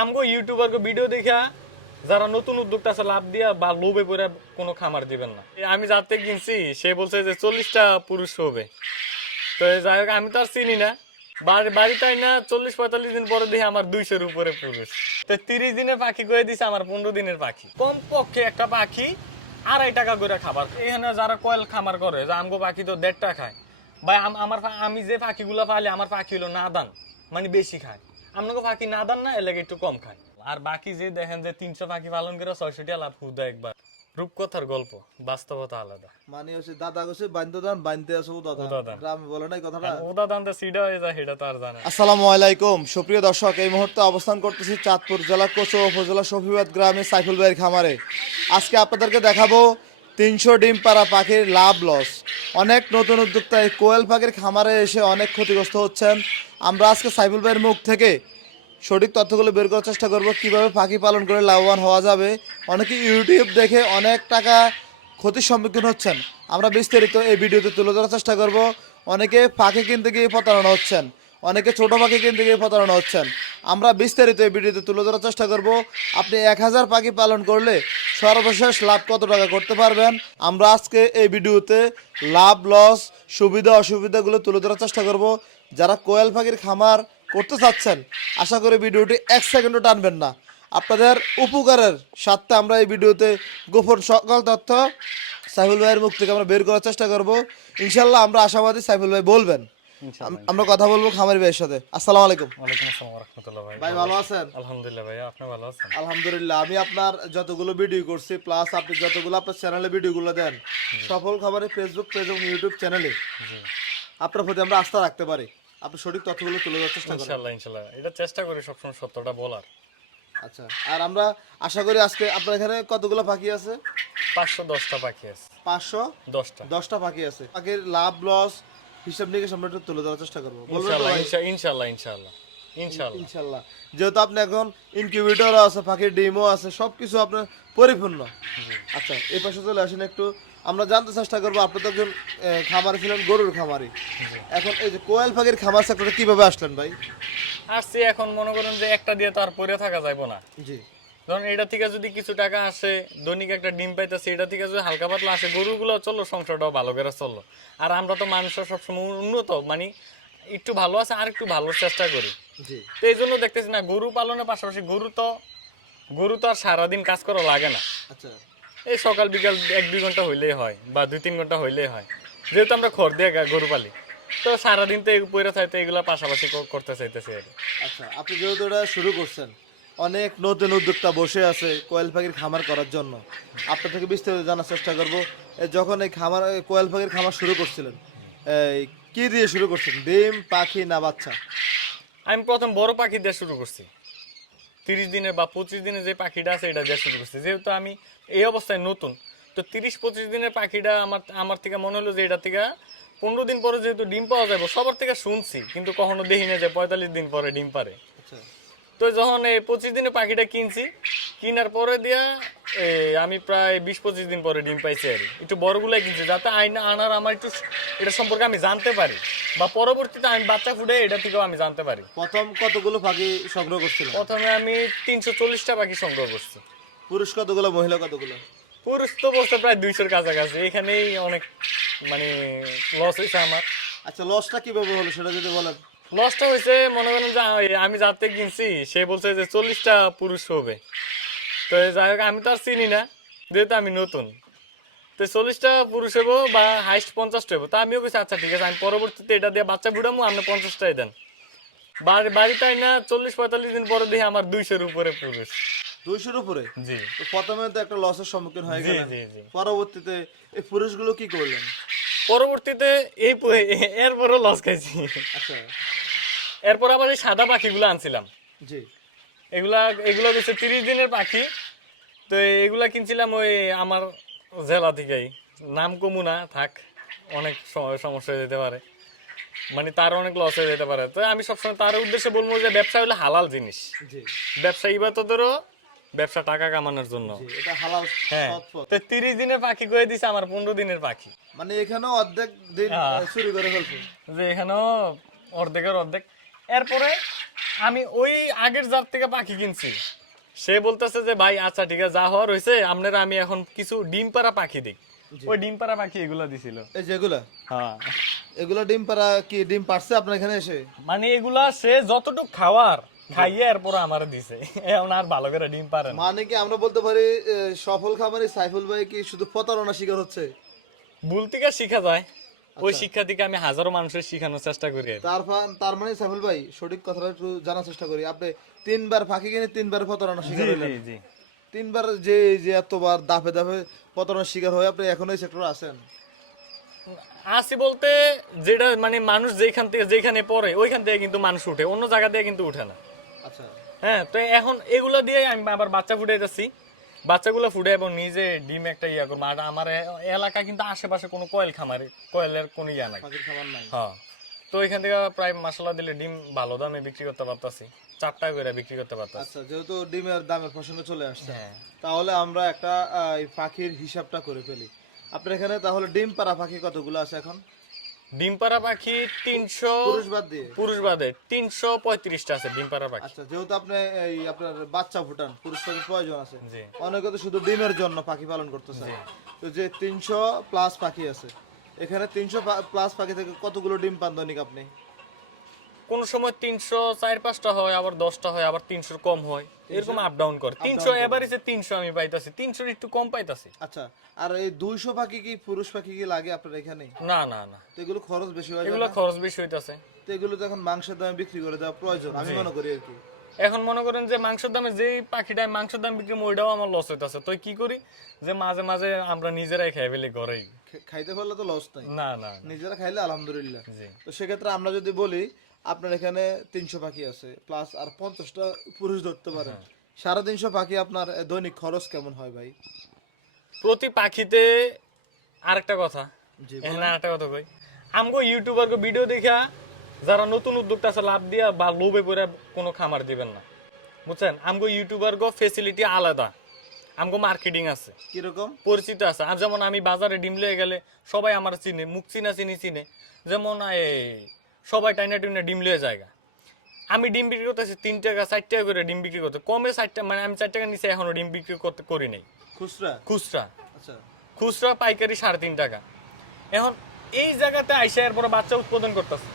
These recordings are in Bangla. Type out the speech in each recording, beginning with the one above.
আমগো ইউটিউবার ভিডিও দেখা যারা নতুন উদ্যোক্তা আছে, লাভ দিয়া বা লোভে পড়ে কোনো খামার দিবেন না। আমি যাতে কিনছি, সে বলছে যে চল্লিশটা পুরুষ হবে। তো যাই হোক, আমি তো আর চিনি না। বাড়ি বাড়িতে না, চল্লিশ পঁয়তাল্লিশ দিন পরে দেখি আমার দুইশোর উপরে পুরুষ। তো তিরিশ দিনের পাখি করে দিছে, আমার পনেরো দিনের পাখি। কম পক্ষে একটা পাখি আড়াই টাকা করে খাবার এখানে যারা কয়েল খামার করে, যে আমগো পাখি তো দেড় টাকা খায় বা আমার আমি যে পাখিগুলো পালি, আমার পাখি হলো নাদান মানে বেশি খায়। আপনাকে পাখি নাদান না এলাকা একটু কম খায় আর বাকি যে দেখেন যে তিনশো পাখি পালন করে ছয়শটি লাভ হুদা একবার। রূপকথার গল্প বাস্তবতা আলাদা। মানে হচ্ছে দাদা গেছে দান বান্ধতে আছে ও দাদা। গ্রামে বলে না কথাটা? ওদা দান্তে সিডা হয়ে যায় সেটা তো আর জানে না। আসসালামু আলাইকুম। সুপ্রিয় দর্শক এই মুহূর্তে অবস্থান করতেছি চাঁদপুর জেলা কোচো উপজেলা শফিবাদ গ্রামে সাইফুল ভাইয়ের খামারে। আজকে আপনাদেরকে দেখাবো তিনশো ডিম পাড়া পাখির লাভ লস। অনেক নতুন উদ্যোক্তা এই কোয়েল পাখির খামারে এসে অনেক ক্ষতিগ্রস্ত হচ্ছেন। আমরা আজকে সাইফুল ভাইয়ের মুখ থেকে সঠিক তথ্যগুলো বের করার চেষ্টা করব, কীভাবে পাখি পালন করে লাভবান হওয়া যাবে। অনেকে ইউটিউব দেখে অনেক টাকা ক্ষতির সম্মুখীন হচ্ছেন। আমরা বিস্তারিত এই ভিডিওতে তুলে ধরার চেষ্টা করব। অনেকে পাখি কিনতে গিয়ে প্রতারণা হচ্ছেন। অনেকে ছোট পাখি কিনতে গিয়ে প্রতারণা হচ্ছেন। আমরা বিস্তারিত এই ভিডিওতে তুলে ধরার চেষ্টা করব। আপনি এক হাজার পাখি পালন করলে সর্বশেষ লাভ কত টাকা করতে পারবেন? আমরা আজকে এই ভিডিওতে লাভ, লস, সুবিধা, অসুবিধাগুলো তুলে ধরার চেষ্টা করব। যারা কোয়েল পাখির খামার করতে চাচ্ছেন, আশা করি ভিডিওটি এক সেকেন্ডও টানবেন না। আপনাদের উপকারের স্বার্থে আমরা এই ভিডিওতে গোপন সকল তথ্য সাইফুল ভাইয়ের মুখ থেকে আমরা বের করার চেষ্টা করব। ইনশাল্লাহ আমরা আশাবাদী সাইফুল ভাই বলবেন। আমরা কথা বলব খামারি ভাইয়ের সাথে। আসসালামু আলাইকুম। ওয়ালাইকুম আসসালাম রহমতুল্লাহ ভাই। ভাই ভালো আছেন? আলহামদুলিল্লাহ ভাই আপনি ভালো আছেন? আলহামদুলিল্লাহ আমি আপনার যতগুলো ভিডিও করছি প্লাস আপনি যতগুলো আপনার চ্যানেলে ভিডিওগুলো দেন সফল খাবারে ফেসবুক পেজ এবং ইউটিউব চ্যানেলে আপনার প্রতি আমরা আস্থা রাখতে পারি। আপনি সঠিক তথ্যগুলো তুলে ধরার চেষ্টা করেন। ইনশাল্লাহ ইনশাল্লাহ এটা চেষ্টা করি সবসময় সত্যটা বলার। আচ্ছা আর আমরা আশা করি আজকে আপনার এখানে কতগুলো পাখি আছে? পাঁচশো দশটা পাখি আছে। পাঁচশো দশটা। দশটা পাখি আছে। পাখির লাভ লস হিসাব নিকেশ আমরা একটু তুলে ধরার চেষ্টা করব। ইনশাল্লাহ ইনশাল্লাহ ইনশাল্লাহ ইনশাল্লাহ। ইনশাল্লাহ। যেহেতু আপনি এখন ইনকিউবেটরও আছে পাখির ডিমও আছে সবকিছু আপনার পরিপূর্ণ। আচ্ছা এই পাশে চলে আসেন একটু। আমরা জানতে চেষ্টা করব আপনি তো একজন খামারি ছিলেন গরুর খামারি। এখন এই যে কোয়েল পাখির খামার সেক্টরে কীভাবে আসলেন ভাই? আসছি এখন মনে করেন যে একটা দিয়ে তো আর পরে থাকা যাইব না। জি। ধরুন এটা থেকে যদি কিছু টাকা আসে দৈনিক একটা ডিম পাইতেছে এটা থেকে যদি হালকা পাতলা আসে গরুগুলো চলল সংসারটাও ভালো করে চলল আর আমরা তো মানুষের সবসময় উন্নত মানে একটু ভালো আছে আর একটু ভালো চেষ্টা করি। তো এই জন্য দেখতেছি না গরু পালনের পাশাপাশি গরু তো গরু তো আর সারাদিন কাজ করা লাগে না। আচ্ছা। এই সকাল বিকাল এক দুই ঘণ্টা হইলেই হয় বা দুই তিন ঘণ্টা হইলেই হয়। যেহেতু আমরা খড় দিয়ে গরু পালি তো সারাদিন তো পরে থাকতে এগুলো পাশাপাশি করতে চাইতেছি। আচ্ছা আপনি যেহেতু এটা শুরু করছেন অনেক নতুন উদ্যোক্তা বসে আছে কোয়েল পাখির খামার করার জন্য। আপনার থেকে বিস্তারিত জানার চেষ্টা করব। যখন এই খামার কোয়েল পাখির খামার শুরু করছিলেন এই কি দিয়ে শুরু করছেন? ডিম পাখি না বাচ্চা? আমি প্রথম বড় পাখি দিয়ে শুরু করছি। তিরিশ দিনের বা পঁচিশ দিনের যে পাখিটা আছে এটা দিয়ে শুরু করছি। যেহেতু আমি এই অবস্থায় নতুন তো তিরিশ পঁচিশ দিনের পাখিটা আমার আমার থেকে মনে হলো যে এটা থেকে পনেরো দিন পরে যেহেতু ডিম পাওয়া যাবে সবার থেকে শুনছি কিন্তু কখনো দেখি না যে পঁয়তাল্লিশ দিন পরে ডিম পারে। আচ্ছা। তো যখন এই পঁচিশ দিনে পাখিটা কিনছি কিনার পরে দিয়া আমি প্রায় বিশ পঁচিশ দিন পরে ডিম পাইছি আর একটু বড়গুলাই কিনছি যাতে আইনা আনার আমার একটু এটা সম্পর্কে আমি জানতে পারি। বা পরবর্তীতে আমি বাচ্চা ফুটে এটা থেকেও আমি জানতে পারি। প্রথম কতগুলো পাখি সংগ্রহ করছিলেন? প্রথমে আমি তিনশো চল্লিশটা পাখি সংগ্রহ করছি। পুরুষ কতগুলো মহিলা কতগুলো? পুরুষ তো করছে প্রায় দুইশোর কাছাকাছি। এখানেই অনেক মানে লস হয়েছে আমার। আচ্ছা লসটা কীভাবে হলো সেটা যদি বলেন। লসটা হয়েছে মনে করেন যে আমি যাতে কিনছি সে বলছে যে চল্লিশটা পুরুষ হবে। তো যাই হোক আমি তো আর চিনি না যেহেতু আমি নতুন। তো চল্লিশটা পুরুষ হব বা হাইস্ট পঞ্চাশটা হব তা আমিও কিছু আচ্ছা ঠিক আছে আমি পরবর্তীতে এটা দিয়ে বাচ্চা বুড়ামো আপনি পঞ্চাশটাই দেন। বাড়ি বাড়িতে না চল্লিশ পঁয়তাল্লিশ দিন পরে দেখি আমার দুইশোর উপরে পুরুষ। দুইশোর উপরে? জি। তো প্রথমে তো একটা লসের সম্মুখীন হয়ে জি। পরবর্তীতে এই পুরুষগুলো কি করলেন? পরবর্তীতে এই এরপরও লস খাইছি। আচ্ছা। এরপর আবার এই সাদা পাখিগুলো আনছিলাম। জি। এগুলা এগুলো হচ্ছে তিরিশ দিনের পাখি। তো এগুলা কিনছিলাম ওই আমার জেলা থেকেই। নাম কমু না থাক অনেক সমস্যা হয়ে যেতে পারে। মানে তার অনেক লস হয়ে যেতে পারে। তো আমি সবসময় তার উদ্দেশ্যে বলব যে ব্যবসা হলো হালাল জিনিস। ব্যবসা ইবাদতেরও ব্যবসা টাকা কামানোর জন্য। এটা হালাল হ্যাঁ। তো তিরিশ দিনের পাখি করে দিছে আমার পনেরো দিনের পাখি। মানে এখানেও অর্ধেক দিন হ্যাঁ। চুরি করে ফেলছে। যে এখানেও অর্ধেকের অর্ধেক। এরপরে আমি ওই আগের জাত থেকে পাখি কিনছি। সে বলতেছে যে ভাই আচ্ছা ঠিক আছে যা হওয়ার হয়েছে আপনারা আমি এখন কিছু ডিম পাড়া পাখি দিই। ওই ডিম পাড়া পাখি এগুলা দিছিল। এই যেগুলা হ্যাঁ। এগুলা ডিম পাড়া কি ডিম পারছে আপনার এখানে এসে? মানে এগুলা সে যতটুকু খাওয়ার খাইয়ে এরপর আমার দিছে। এখন আর ভালো করে ডিম পারে মানে কি আমরা বলতে পারি সফল খামারি সাইফুল ভাই কি শুধু প্রতারণা শিকার হচ্ছে? ভুল থেকে শিখা যায়। ওই শিক্ষা থেকে আমি হাজারো মানুষের শিখানোর চেষ্টা করি। তার তার মানে সাইফুল ভাই সঠিক কথাটা একটু জানার চেষ্টা করি। আপনি তিনবার ফাঁকি কিনে তিনবার প্রতারণা শিকার হলেন জি জি। তিনবার যে যে এতবার দাফে দাফে প্রতারণার শিকার হয়ে আপনি এখন এই সেক্টরে আছেন। আসি বলতে যেটা মানে মানুষ যেখান থেকে যেখানে পড়ে ওইখান থেকে কিন্তু মানুষ উঠে অন্য জায়গা থেকে কিন্তু উঠে না। আচ্ছা হ্যাঁ তো এখন এগুলো দিয়ে আমি আবার বাচ্চা ফুটে যাচ্ছি বাচ্চাগুলো ফুটে এবং নিজে ডিম একটা ইয়া করব। আর আমার এলাকা কিন্তু আশেপাশে কোনো কয়েল খামার কয়েলের কোনো ইয়া নাই। হ্যাঁ। তো এখান থেকে প্রায় মশলা দিলে ডিম ভালো দামে বিক্রি করতে পারতাছি। চারটা করে বিক্রি করতে পারতাছি। আচ্ছা যেহেতু ডিমের দামের প্রসঙ্গে চলে আসছে হ্যাঁ। তাহলে আমরা একটা পাখির হিসাবটা করে ফেলি। আপনার এখানে তাহলে ডিম পাড়া পাখি কতগুলো আছে এখন? ডিম পাড়া পাখি তিনশো পুরুষ বাদ তিনশো পঁয়ত্রিশটা আছে ডিম পাড়া পাখি। আচ্ছা যেহেতু আপনি এই আপনার বাচ্চা ফুটান পুরুষ পাখির প্রয়োজন আছে। অনেকে তো শুধু ডিমের জন্য পাখি পালন করতেছে। তো যে তিনশো প্লাস পাখি আছে এখানে তিনশো প্লাস পাখি থেকে কতগুলো ডিম পান দৈনিক আপনি? কোন সময় তিনশো চার পাঁচটা হয় আবার দশটা হয় আবার তিনশোর কম হয়। এরকম আপ ডাউন করে। তিনশো এভারেজে তিনশো আমি পাইতাছি। তিনশোর একটু কম পাইতাছি। আচ্ছা আর এই দুইশো পাখি কি পুরুষ পাখি কি লাগে আপনার এখানে? না না না। তো এগুলো খরচ বেশি হয় এগুলো খরচ বেশি হইতাছে। তো এগুলো তো এখন মাংসের দামে বিক্রি করে দেওয়া প্রয়োজন আমি মনে করি আর কি। এখন মনে করেন যে মাংসের দামে যেই পাখিটায় মাংসের দাম বিক্রি করি, ওইটাও আমার লস হইতাছে। তো কি করি? যে মাঝে মাঝে আমরা নিজেরাই খাই ফেলি ঘরেই। খাইতে পারলে তো লস নাই। না না নিজেরা খাইলে আলহামদুলিল্লাহ। তো সেক্ষেত্রে আমরা যদি বলি আপনার এখানে তিনশো পাখি আছে প্লাস আর পঞ্চাশটা পুরুষ ধরতে পারেন। সাড়ে তিনশো পাখি আপনার দৈনিক খরচ কেমন হয় ভাই? প্রতি পাখিতে আরেকটা কথা। এখানে আরেকটা কথা কই। আমগো ভিডিও দেখা যারা নতুন উদ্যোক্তা আছে লাভ দিয়া বা লোভে পড়ে কোনো খামার দিবেন না। বুঝছেন? আমগো ইউটিউবার গো ফেসিলিটি আলাদা। আমগো মার্কেটিং আছে। কীরকম? পরিচিত আছে। আর যেমন আমি বাজারে ডিম লিয়ে গেলে সবাই আমার চিনে মুখ চিনা চিনি চিনে। যেমন এই সবাই টাইনা টুইনা ডিম লিয়ে জায়গা আমি ডিম বিক্রি করতেছি তিন টাকা চার টাকা করে ডিম বিক্রি করতে। কমে চার টাকা মানে আমি চার টাকা নিচে এখনও ডিম বিক্রি করতে করি নাই। খুচরা? খুচরা। আচ্ছা। খুচরা পাইকারি সাড়ে তিন টাকা। এখন এই জায়গাতে আইসা এরপরে বাচ্চা উৎপাদন করতেছে।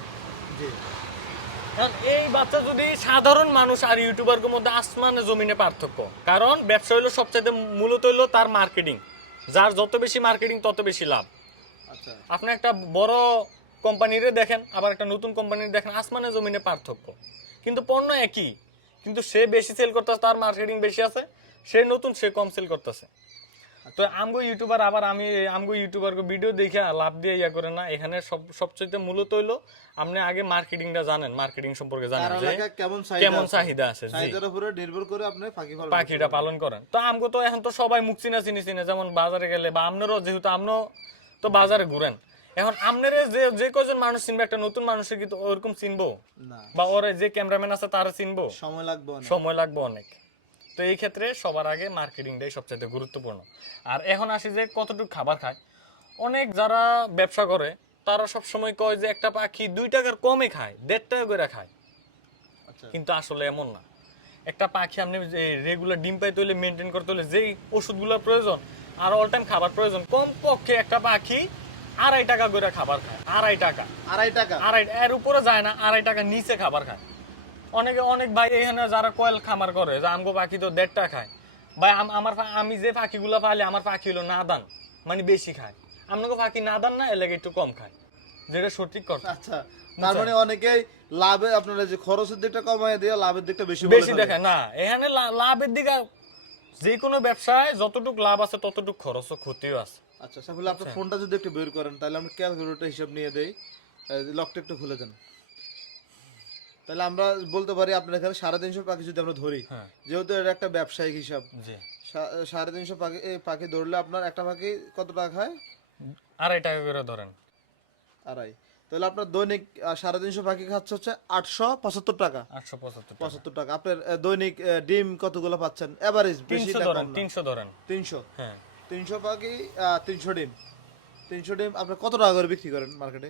এখন এই বাচ্চা যদি সাধারণ মানুষ আর ইউটিউবারদের মধ্যে আসমানে জমিনে পার্থক্য। কারণ ব্যবসা হলো সবচাইতে মূলত হলো তার মার্কেটিং। যার যত বেশি মার্কেটিং তত বেশি লাভ। আচ্ছা। আপনি একটা বড় কোম্পানিরে দেখেন আবার একটা নতুন কোম্পানির দেখেন আসমানে জমিনে পার্থক্য। কিন্তু পণ্য একই কিন্তু সে বেশি সেল করতেছে তার মার্কেটিং বেশি আছে সে নতুন সে কম সেল করতেছে। তো আমগো ইউটিউবার আবার আমি আমগো ইউটিউবার ভিডিও দেখে লাভ দিয়ে ইয়া করে না এখানে সব সবচেয়ে মূলত হইল আপনি আগে মার্কেটিংটা জানেন মার্কেটিং সম্পর্কে জানেন যে কেমন চাহিদা আছে? চাহিদা চাহিদার উপরে নির্ভর করে আপনি পাখি পালন পাখিটা পালন করেন। তো আমগো তো এখন তো সবাই মুখ চিনা চিনি চিনে যেমন বাজারে গেলে বা আপনারও যেহেতু আপনিও তো বাজারে ঘুরেন এখন আপনারে যে যে কজন মানুষ চিনবে একটা নতুন মানুষের কিন্তু ওরকম চিনবো? না। বা ওর যে ক্যামেরাম্যান আছে তারা চিনবো? সময় লাগবে অনেক। সময় লাগবে অনেক। তো এই ক্ষেত্রে সবার আগে মার্কেটিংটাই সবচেয়ে গুরুত্বপূর্ণ। আর এখন আসি যে কতটুকু খাবার খায়। অনেক যারা ব্যবসা করে তারা সব সময় কয় যে একটা পাখি দুই টাকার কমে খায় দেড় টাকা করে খায়। আচ্ছা। কিন্তু আসলে এমন না। একটা পাখি আপনি রেগুলার ডিম পাইতে হলে মেনটেন করতে হলে যেই ওষুধগুলোর প্রয়োজন আর অল টাইম খাবার প্রয়োজন কম পক্ষে একটা পাখি আড়াই টাকা করে খাবার খায় আড়াই টাকা। আড়াই টাকা? আড়াই এর উপরে যায় না আড়াই টাকা নিচে খাবার খায়। অনেকে অনেক ভাই এখানে যারা কয়েল খামার করে যে আমগো পাখি তো দেড় টাকা খায়। ভাই আমার আমি যে পাখিগুলো পালি আমার পাখি হলো নাদান মানে বেশি খায়। আপনাকে পাখি নাদান না এলাকা একটু কম খায়। যেটা সঠিক কথা। আচ্ছা তার মানে অনেকেই লাভে আপনারা যে খরচের দিকটা কমায় দিয়ে লাভের দিকটা বেশি বেশি। দেখায় না এখানে লাভের দিকে যে কোনো ব্যবসায় যতটুক লাভ আছে ততটুক খরচ ও ক্ষতিও আছে। আচ্ছা সাফিল আপনার ফোনটা যদি একটু বের করেন তাহলে আমরা ক্যালকুলেটর হিসাব নিয়ে দেই। লকটা একটু খুলে দেন। তাহলে আমরা বলতে পারি আপনার এখানে সাড়ে তিনশো পাখি যদি আমরা ধরি হ্যাঁ। যেহেতু এটা একটা ব্যবসায়িক হিসাব। সাড়ে তিনশো পাখি পাখি ধরলে আপনার একটা পাখি কত টাকা আড়াই টাকা করে ধরেন। আড়াই। তাহলে আপনার দৈনিক সাড়ে তিনশো পাখি খাচ্ছে হচ্ছে আটশো পঁচাত্তর টাকা। আটশো পঁচাত্তর পঁচাত্তর টাকা। আপনার দৈনিক ডিম কতগুলো পাচ্ছেন? এভারেজ বেশি তিনশো ধরেন তিনশো ধরেন। তিনশো। হ্যাঁ। তিনশো পাখি তিনশো ডিম। তিনশো ডিম আপনি কত টাকা করে বিক্রি করেন মার্কেটে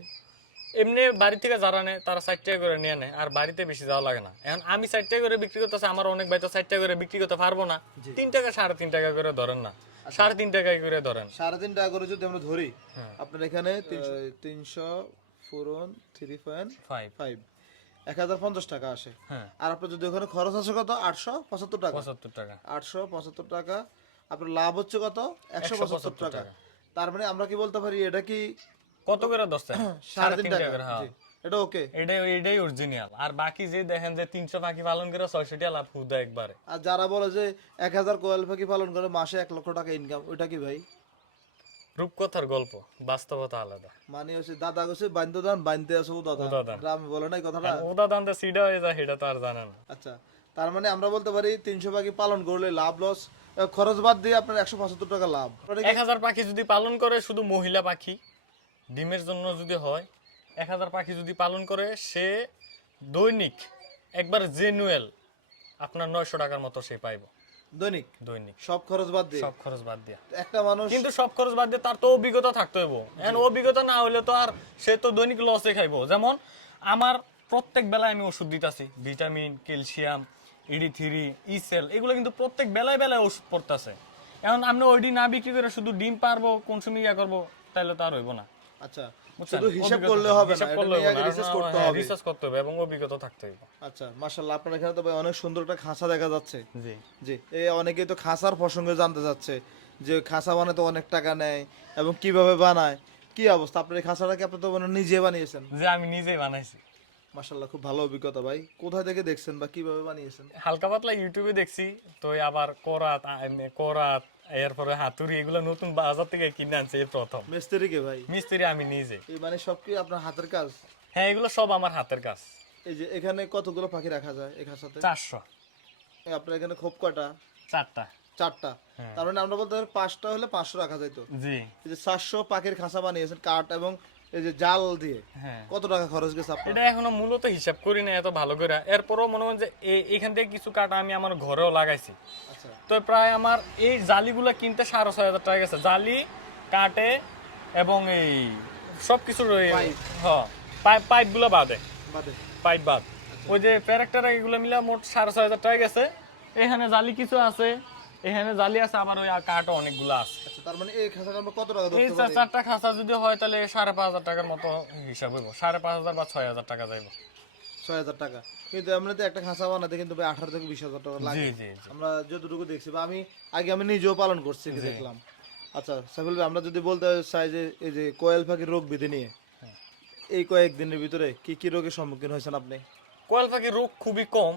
এমনি বাড়ি থেকে যারা নেয় তারা ষাট টাকা করে নিয়ে নেয় আর বাড়িতে বেশি যাওয়া লাগে না। এখন আমি ষাট টাকা করে বিক্রি করতেছি আমার অনেক ভাই তো ষাট টাকা করে বিক্রি করতে পারব না। তিন টাকা সাড়ে তিন টাকা করে ধরেন না। সাড়ে তিন টাকা করে ধরেন। সাড়ে তিন টাকা করে যদি আমরা ধরি হ্যাঁ। আপনার এখানে তিনশো- তিনশো ফোরন থ্রি পয়েন্ট ফাইভ ফাইভ এক হাজার পঞ্চাশ টাকা আসে। হ্যাঁ। আর আপনার যদি ওখানে খরচ আছে কত? আটশো পঁচাত্তর টাকা। পঁচাত্তর টাকা। আটশো পঁচাত্তর টাকা। আপনার লাভ হচ্ছে কত? একশো পঁচাত্তর টাকা। তার মানে আমরা কি বলতে পারি এটা কি কত করে দশটা সাড়ে তিন টাকা। হ্যাঁ। এটা ওকে। এটাই এটাই অরিজিনাল আর বাকি যে দেখেন যে তিনশো পাখি পালন করে ছয়শো টাকা লাভ হুদা একবারে। আর যারা বলে যে এক হাজার কোয়েল পাখি পালন করে মাসে এক লক্ষ টাকা ইনকাম ওইটা কি ভাই? রূপকথার গল্প বাস্তবতা আলাদা। মানে হচ্ছে দাদা গেছে বান্ধ দান বান্ধতে আছে ও দাদা গ্রামে বলে নাই কথাটা? দান্দা সিডা হয়ে যায় সেটা তো আর জানে না। আচ্ছা তার মানে আমরা বলতে পারি তিনশো পাখি পালন করলে লাভ লস খরচ বাদ দিয়ে আপনার একশো পঁচাত্তর টাকা লাভ। এক হাজার পাখি যদি পালন করে শুধু মহিলা পাখি ডিমের জন্য যদি হয় এক হাজার পাখি যদি পালন করে সে দৈনিক একবার জেনুয়েল আপনার নয়শো টাকার মতো সে পাইব। দৈনিক? দৈনিক। সব খরচ বাদ দিয়ে? সব খরচ বাদ দিয়া। একটা মানুষ কিন্তু সব খরচ বাদ দিয়ে তার তো অভিজ্ঞতা থাকতে হইব। এখন অভিজ্ঞতা না হইলে তো আর সে তো দৈনিক লসে খাইবো। যেমন আমার প্রত্যেক বেলায় আমি ওষুধ দিতাছি ভিটামিন ক্যালসিয়াম ইডি থ্রি ইসেল এগুলো কিন্তু প্রত্যেক বেলায় বেলায় ওষুধ পড়তেছে। এখন আপনি ওইডি না বিক্রি করে শুধু ডিম পারব কনসুম ইয়া করব তাহলে তো আর হইব না। আচ্ছা? শুধু হিসাব করলে হবে না। রিসার্চ হ্যাঁ, করতে হবে। research করতে হবে এবং অভিজ্ঞতা থাকতে হবে। আচ্ছা মাশাআল্লাহ আপনার এখানে তো ভাই অনেক সুন্দর একটা খাঁচা দেখা যাচ্ছে। জি। জি এই অনেকেই তো খাঁচার প্রসঙ্গে জানতে যাচ্ছে যে খাঁচা বানাতে অনেক টাকা নেয় এবং কীভাবে বানায় কি অবস্থা? আপনার এই খাঁচাটা আপনি তো নিজে বানিয়েছেন? যে আমি নিজেই বানাইছি। মাশাআল্লাহ খুব ভালো অভিজ্ঞতা ভাই। কোথায় থেকে দেখছেন বা কীভাবে বানিয়েছেন? হালকা পাতলা ইউটিউবে দেখছি। তো আবার করাত করাত এরপরে হাতুড়ি এগুলো নতুন বাজার থেকে কিনে আনছে এই প্রথম। মিস্ত্রি কে ভাই? মিস্ত্রি আমি নিজে। এই মানে সব কি আপনার হাতের কাজ? হ্যাঁ এগুলো সব আমার হাতের কাজ। এই যে এখানে কতগুলো পাখি রাখা যায় খাঁচাতে চারশো। এই আপনার এখানে খোপ কয়টা? চারটা। চারটা। তার মানে আমরা বলতে পারি পাঁচটা হলে পাঁচশো রাখা যাইতো। জি। এই যে চারশো পাখির খাঁচা বানিয়েছেন কাঠ এবং এই যে জাল দিয়ে হ্যাঁ। কত টাকা খরচ গেছে আপনার? এটা এখনও মূলত হিসাব করি না এত ভালো করে। এরপরও মনে হয় যে এখান থেকে কিছু কাটা আমি আমার ঘরেও লাগাইছি। আচ্ছা। তো প্রায় আমার এই জালিগুলো কিনতে সাড়ে ছয় হাজার টাকা গেছে। জালি কাটে এবং এই সব. হ্যাঁ পাইপ। পাইপগুলো বাদে। পাইপ বাদ। ওই যে প্যারেক্টার এগুলো মিলে মোট সাড়ে ছয় হাজার টাকা গেছে। এখানে জালি কিছু আছে এখানে জালি আছে আবার ওই কাঠও অনেকগুলো আছে। আচ্ছা তার মানে এই খাঁচাটা আমরা কত টাকা এই চার চারটা খাঁচা যদি হয় তাহলে সাড়ে পাঁচ হাজার টাকার মতো হিসাব হইব। সাড়ে পাঁচ হাজার বা ছয় হাজার টাকা যাইব। ছয় হাজার টাকা। কিন্তু আমরা তো একটা খাঁচা বানাতে কিন্তু ভাই আঠারো থেকে বিশ হাজার টাকা লাগে। জি জি জি। আমরা যতটুকু দেখছি বা আমি আগে আমি নিজেও পালন করছি দেখলাম। আচ্ছা সাইফুল ভাই আমরা যদি বলতে চাই যে এই যে কোয়েল পাখির রোগ বিধি নিয়ে এই কয়েকদিনের ভিতরে কি কি রোগের সম্মুখীন হয়েছেন আপনি? কোয়াল পাখির রোগ খুবই কম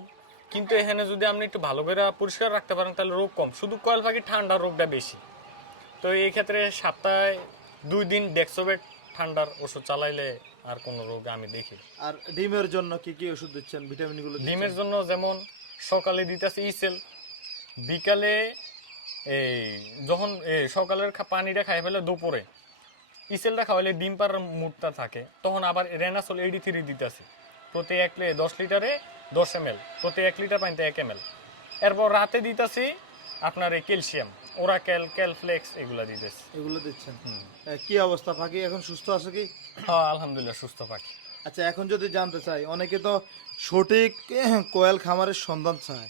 কিন্তু এখানে যদি আপনি একটু ভালো করে পরিষ্কার রাখতে পারেন তাহলে রোগ কম। শুধু কোয়াল পাখির ঠান্ডা রোগটা বেশি। তো এই ক্ষেত্রে সপ্তাহে দুই দিন ডেক্সোবেট ঠান্ডার ওষুধ চালাইলে আর কোনো রোগ আমি দেখি আর ডিমের জন্য কি কি ওষুধ দিচ্ছেন? ভিটামিনগুলো ডিমের জন্য যেমন সকালে দিতেছে ইসেল বিকালে এই যখন এই সকালের খা- পানিটা খাই ফেলে দুপুরে ইসেলটা খাওয়ালে ডিম পাড়ার মুডটা থাকে। তখন আবার রেনাসল এইডি থ্রি দিতেছে। প্রতি এক দশ লিটারে দশ এম এল প্রতি এক লিটার পানিতে এক এম এরপর রাতে দিতেছি আপনার এই ক্যালসিয়াম। ওরাকেল ক্যালফ্লেক্স এগুলা দিতেছি। এগুলো দিচ্ছেন। কি অবস্থা পাখি এখন সুস্থ আছে কি? হ্যাঁ আলহামদুলিল্লাহ সুস্থ পাখি আচ্ছা এখন যদি জানতে চাই অনেকে তো সঠিক কোয়েল খামারের সন্ধান চায়।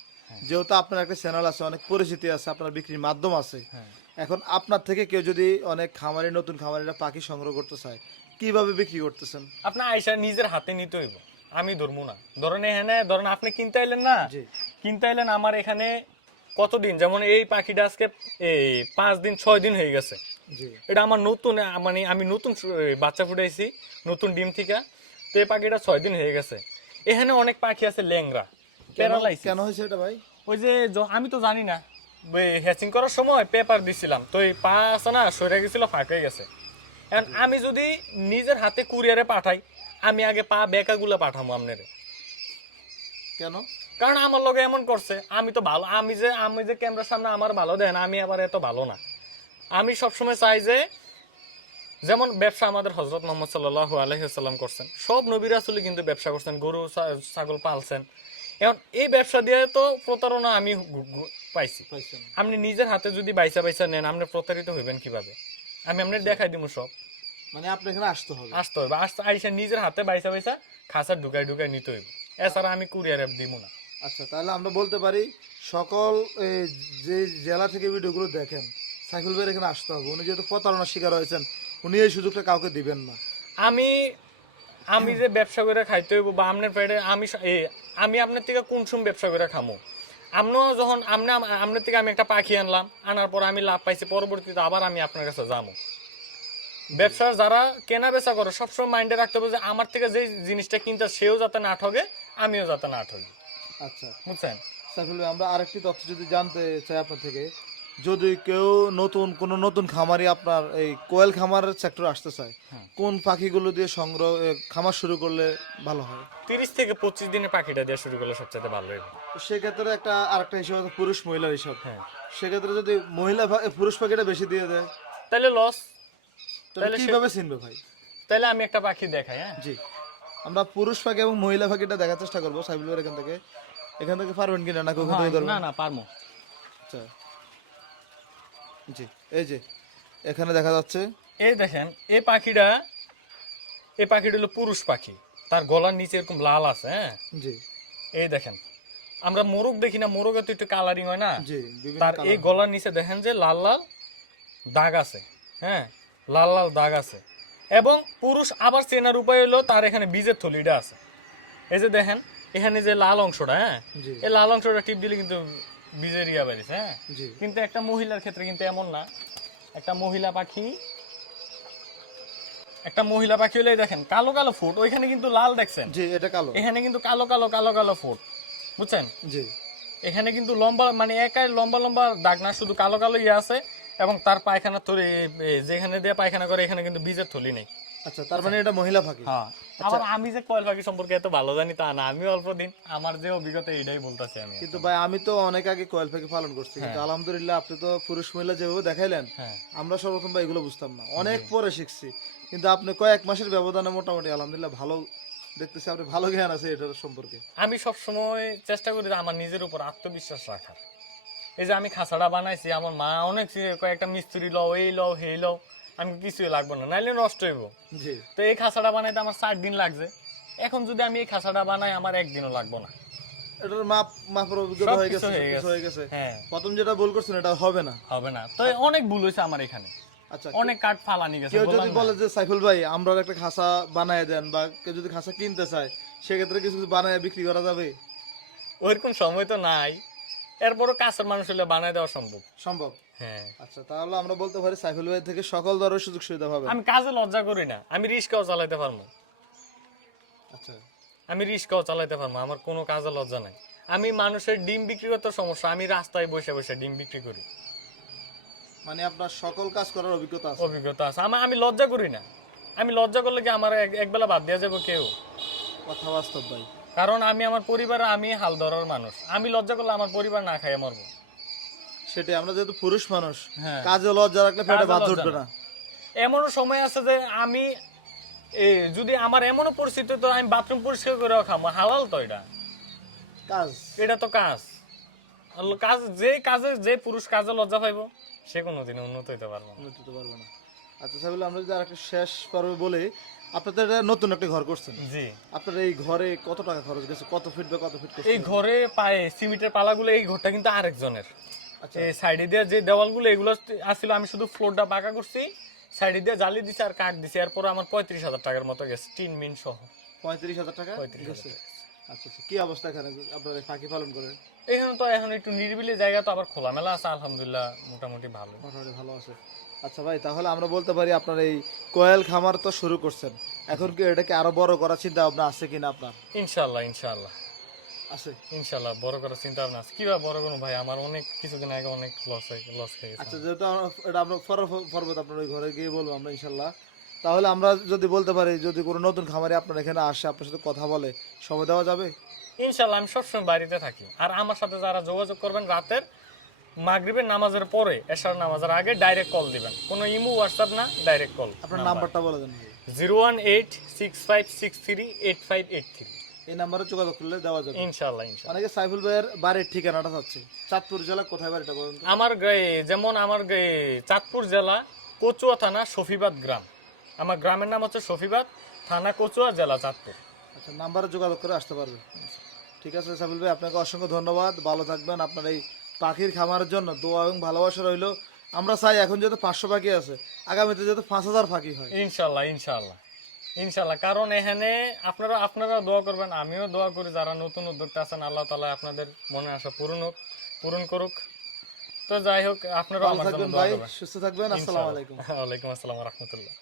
যেহেতু আপনার একটা চ্যানেল আছে অনেক পরিচিতি আছে আপনার বিক্রির মাধ্যম আছে। হ্যাঁ। এখন আপনার থেকে কেউ যদি অনেক খামারি নতুন খামারিরা পাখি সংগ্রহ করতে চায় কীভাবে বিক্রি করতেছেন? আপনার আইসা নিজের হাতে নিতে হইব। আমি ধরবো না। ধরেন এখানে ধরেন আপনি কিনতে আইলেন না? কিনতে আইলেন আমার এখানে কতদিন? যেমন এই পাখিটা আজকে এই পাঁচ দিন ছয় দিন হয়ে গেছে। এটা আমার নতুন মানে আমি নতুন বাচ্চা ফুটাইছি নতুন ডিম থেকে। তো এই পাখিটা ছয় দিন হয়ে গেছে। এখানে অনেক পাখি আছে ল্যাংরা কেন প্যারালাইসিস। কেন হয়েছে এটা ভাই? ওই যে আমি তো জানি না। হ্যাচিং করার সময় পেপার দিছিলাম। তো এই পা আছে না সরে গেছিল ফাঁকে গেছে। এখন আমি যদি নিজের হাতে কুরিয়ারে পাঠাই আমি আগে পা বেকাগুলো পাঠাবো আপনারে। কেন? কারণ আমার লগে এমন করছে আমি তো ভালো আমি যে আমি যে ক্যামেরার সামনে আমার ভালো দেন আমি আবার এত ভালো না। আমি সবসময় চাই যে যেমন ব্যবসা আমাদের হজরত মোহাম্মদ সাল্লাহ আলহিহাল্লাম করছেন সব নবীর আসলে কিন্তু ব্যবসা করছেন গরু ছাগল পালছেন। এখন এই ব্যবসা দিয়ে তো প্রতারণা আমি পাইছি। আপনি নিজের হাতে যদি বাইসা বাইসা নেন আপনি প্রতারিত হইবেন কীভাবে? আমি আপনি দেখাই দিব সব। মানে আপনি এখানে আসতে হবে। আসতে হবে আসতে আইসা নিজের হাতে বাইসা বাইসা খাঁচা ঢুকাই ঢুকাই নিতে হইব। এছাড়া আমি কুরিয়ার অ্যাপ দিব না। আচ্ছা তাহলে আমরা বলতে পারি সকল যে জেলা থেকে ভিডিওগুলো দেখেন সাইকেল ভাইয়ের এখানে আসতে হবে। উনি যেহেতু প্রতারণার শিকার হয়েছেন, উনি এই সুযোগটা কাউকে দিবেন না। আমি আমি যে ব্যবসা করে খাইতে হইব বা আপনার পেটে, আমি আমি আপনার থেকে কোন ব্যবসা করে খামো। আপনিও যখন আপনি আপনার থেকে আমি একটা পাখি আনলাম, আনার পর আমি লাভ পাইছি, পরবর্তীতে আবার আমি আপনার কাছে যাব ব্যবসার যারা কেনা বেচা করে, সবসময় মাইন্ডে রাখতে হবে যে আমার থেকে যে জিনিসটা কিনতে সেও যাতে না ঠগে, আমিও যাতে না ঠকি আচ্ছা। বুঝছেন সাইকেল ভাই আমরা আরেকটি তথ্য যদি জানতে চাই আপনার থেকে যদি কেউ নতুন কোন নতুন খামারি আপনার এই কোয়েল খামারের সেক্টর আসতে চায় হ্যাঁ। কোন পাখিগুলো দিয়ে সংগ্রহ খামার শুরু করলে ভালো হয়? তিরিশ থেকে পঁচিশ দিনে পাখিটা দিয়ে শুরু করলে সবচেয়ে ভালো হবে সেক্ষেত্রে একটা আরেকটা হিসাব আছে পুরুষ মহিলার হিসাব। হ্যাঁ। সেক্ষেত্রে যদি মহিলা পুরুষ পাখিটা বেশি দিয়ে দেয় তাহলে লস তাহলে কীভাবে চিনবে ভাই? তাহলে আমি একটা পাখি দেখাই হ্যাঁ? জি। আমরা পুরুষ পাখি এবং মহিলা পাখিটা দেখার চেষ্টা করব সাইবুল এখান থেকে। এখান থেকে পারবেন কিনা ওখান থেকে না না পারব। আচ্ছা। জি এই যে এখানে দেখা যাচ্ছে। এই দেখেন এই পাখিটা এই পাখিটা হলো পুরুষ পাখি। তার গলার নিচে এরকম লাল আছে হ্যাঁ? জি। এই দেখেন আমরা মোরগ দেখি না মোরগে তো একটু কালারিং হয় না? জি তার এই গলার নিচে দেখেন যে লাল লাল দাগ আছে হ্যাঁ? লাল লাল দাগ আছে। এবং পুরুষ আবার চেনার উপায় হলো তার এখানে বীজের থলিটা আছে। এই যে দেখেন এখানে যে লাল অংশটা হ্যাঁ? এই লাল অংশটা টিপ দিলে কিন্তু বীজের ইয়া বেরিয়েছে হ্যাঁ? কিন্তু একটা মহিলার ক্ষেত্রে কিন্তু এমন না। একটা মহিলা পাখি একটা মহিলা পাখি হলে দেখেন কালো কালো ফুট ওইখানে কিন্তু লাল দেখছেন। জি এটা কালো। এখানে কিন্তু কালো কালো কালো কালো ফুট বুঝছেন? জি। এখানে কিন্তু লম্বা মানে একাই লম্বা লম্বা দাগ না শুধু কালো কালো ইয়ে আছে এবং তার পায়খানা থলি যেখানে দিয়ে পায়খানা করে এখানে কিন্তু বীজের থলি নেই। আচ্ছা তার মানে এটা মহিলা পাখি হ্যাঁ। আবার আমি যে কয়েল পাখি সম্পর্কে এত ভালো জানি তা না আমি অল্প দিন আমার যে অভিজ্ঞতা এটাই বলতেছি আমি। কিন্তু ভাই আমি তো অনেক আগে কোয়েল পাখি পালন করছি কিন্তু আলহামদুলিল্লাহ আপনি তো পুরুষ মহিলা যেভাবে দেখাইলেন হ্যাঁ। আমরা সর্বপ্রথম ভাই এগুলো বুঝতাম না। অনেক পরে শিখছি কিন্তু আপনি কয়েক মাসের ব্যবধানে মোটামুটি আলহামদুলিল্লাহ ভালো দেখতেছি আপনি ভালো জ্ঞান আছে এটার সম্পর্কে। আমি সব সময় চেষ্টা করি যে আমার নিজের উপর আত্মবিশ্বাস রাখার। এই যে আমি খাসাটা বানাইছি আমার মা অনেক কয়েকটা মিস্ত্রি লও এই লও হে লও আমি কিছুই লাগবে না নাইলে নষ্ট হইব। তো এই খাসাটা বানাইতে আমার চার দিন লাগছে। এখন যদি আমি এই খাসাটা বানাই আমার একদিনও লাগবে না। এটার মাপ মাপের অভিজ্ঞতা হয়ে গেছে হয়ে গেছে। হ্যাঁ। প্রথম যেটা ভুল করছেন এটা হবে না। হবে না। তো অনেক ভুল হয়েছে আমার এখানে। আচ্ছা অনেক কাঠ ফালানি গেছে কেউ যদি বলে যে সাইফুল ভাই আমরা একটা খাসা বানায় দেন বা কেউ যদি খাসা কিনতে চায় সেক্ষেত্রে কিছু কিছু বানায় বিক্রি করা যাবে? ওইরকম সময় তো নাই। এরপরও কাছের মানুষ হলে বানাই দেওয়া সম্ভব। সম্ভব? হ্যাঁ। আচ্ছা তাহলে আমরা বলতে পারি সাইফুল ভাই থেকে সকল ধরনের সুযোগ সুবিধা পাবেন। আমি কাজে লজ্জা করি না আমি রিস্কাও চালাইতে পারব। আচ্ছা। আমি রিস্কাও চালাইতে পারব আমার কোনো কাজে লজ্জা নাই। আমি মানুষের ডিম বিক্রি করতে সমস্যা আমি রাস্তায় বসে বসে ডিম বিক্রি করি। মানে আপনার সকল কাজ করার অভিজ্ঞতা আছে? অভিজ্ঞতা আছে। আমার আমি লজ্জা করি না। আমি লজ্জা করলে কি আমার এক- একবেলা বাদ দেওয়া যাবে কেউ? কথা বাস্তব ভাই। কারণ আমি আমার পরিবারে আমি হাল ধরার মানুষ। আমি লজ্জা করলে আমার পরিবার না খাইয়ে মরবো। সেটাই আমরা যেহেতু পুরুষ মানুষ হ্যাঁ। কাজে লজ্জা রাখলে পেটে ভাত লজ্জা না। এমনও সময় আছে যে আমি যদি আমার এমনও পরিস্থিতি তো আমি বাথরুম পরিষ্কার করেও খাব হালাল তো এটা। কাজ। এটা তো কাজ। কাজ যে কাজে যে পুরুষ কাজে লজ্জা পাইবো সে কোনোদিন উন্নত হইতে পারব না। উন্নত হতে পারবে না। আচ্ছা আমরা যদি আরেকটা শেষ পর্বে বলি আপনাদের নতুন একটা ঘর করছেন। জি। আপনার এই ঘরে কত টাকা খরচ গেছে কত ফিট বা কত ফিট এই ঘরে পায়ে সিমেন্টের পালাগুলো এই ঘরটা কিন্তু আরেকজনের। আচ্ছা। এই সাইডে দিয়ে যে দেওয়ালগুলো এগুলো আসলে আমি শুধু ফ্লোরটা পাকা করছি সাইডে দিয়ে জালি দিছি আর কাঠ দিছি। এরপর আমার পঁয়ত্রিশ হাজার টাকার মতো গেছে টিন মিন সহ। পঁয়ত্রিশ হাজার টাকা পঁয়ত্রিশ আচ্ছা আচ্ছা কি অবস্থা এখানে? আপনারা পাখি পালন করেন? এখানে তো এখন একটু নিরিবিলি জায়গা তো আবার খোলামেলা আছে আলহামদুলিল্লাহ মোটামুটি ভালো। মোটামুটি ভালো আছে। আচ্ছা ভাই তাহলে আমরা বলতে পারি আপনার এই কোয়েল খামার তো শুরু করছেন। এখন কি এটাকে আরও বড় করার চিন্তা ভাবনা আছে কিনা আপনার? ইনশাল্লাহ ইনশাল্লাহ আছে? ইনশাল্লাহ বড় করার চিন্তা ভাবনা আছে। কীভাবে বড় করব ভাই? আমার অনেক কিছুদিন আগে অনেক লস হয়ে লস হয়ে গেছে। আচ্ছা যেহেতু আমরা- এটা আমরা পর্বত আপনার ওই ঘরে গিয়ে বলব আমরা ইনশাল্লাহ তাহলে আমরা যদি বলতে পারি যদি কোনো নতুন খামারে আপনার এখানে আসে আপনার সাথে কথা বলে সময় দেওয়া যাবে? ইনশাল্লাহ আমি সবসময় বাড়িতে থাকি। আর আমার সাথে যারা যোগাযোগ করবেন রাতের মাগরিবের নামাজের পরে এশার নামাজের আগে ডাইরেক্ট কল দিবেন। কোনো ইমো হোয়াটসঅ্যাপ না ডাইরেক্ট কল আপনার নাম্বারটা বলে দেন zero one eight six five six three eight five eight three. এই নাম্বারে যোগাযোগ করলে দেওয়া যাবে। ইনশাল্লাহ ইনশাল্লাহ অনেকে সাইফুল ভাইয়ের বাড়ির ঠিকানাটা চাচ্ছে। চাঁদপুর জেলা কোথায় বাড়িটা বলুন আমার যেমন আমার চাঁদপুর জেলা কচুয়া থানা শফিবাদ গ্রাম। আমার গ্রামের নাম হচ্ছে শফিবাদ থানা কচুয়া জেলা চাঁদপুর। আচ্ছা নাম্বারে যোগাযোগ করে আসতে পারবে ঠিক আছে সাইফুল ভাই আপনাকে অসংখ্য ধন্যবাদ। ভালো থাকবেন। আপনার এই পাখির খামারের জন্য দোয়া এবং ভালোবাসা রইল। আমরা চাই এখন যেহেতু পাঁচশো পাখি আছে আগামীতে যেহেতু পাঁচ হাজার পাখি হয়। ইনশাল্লাহ ইনশাল্লাহ ইনশাল্লাহ। কারণ এখানে আপনারা আপনারা দোয়া করবেন আমিও দোয়া করি যারা নতুন উদ্যোক্তা আছেন আল্লাহ তালা আপনাদের মনে আশা পূরণ হোক পূরণ করুক। তো যাই হোক আপনারা আমার জন্য দোয়া করবেন। সুস্থ থাকবেন আসসালামু আলাইকুম। ওয়ালাইকুম আসসালাম রহমতুল্লাহ।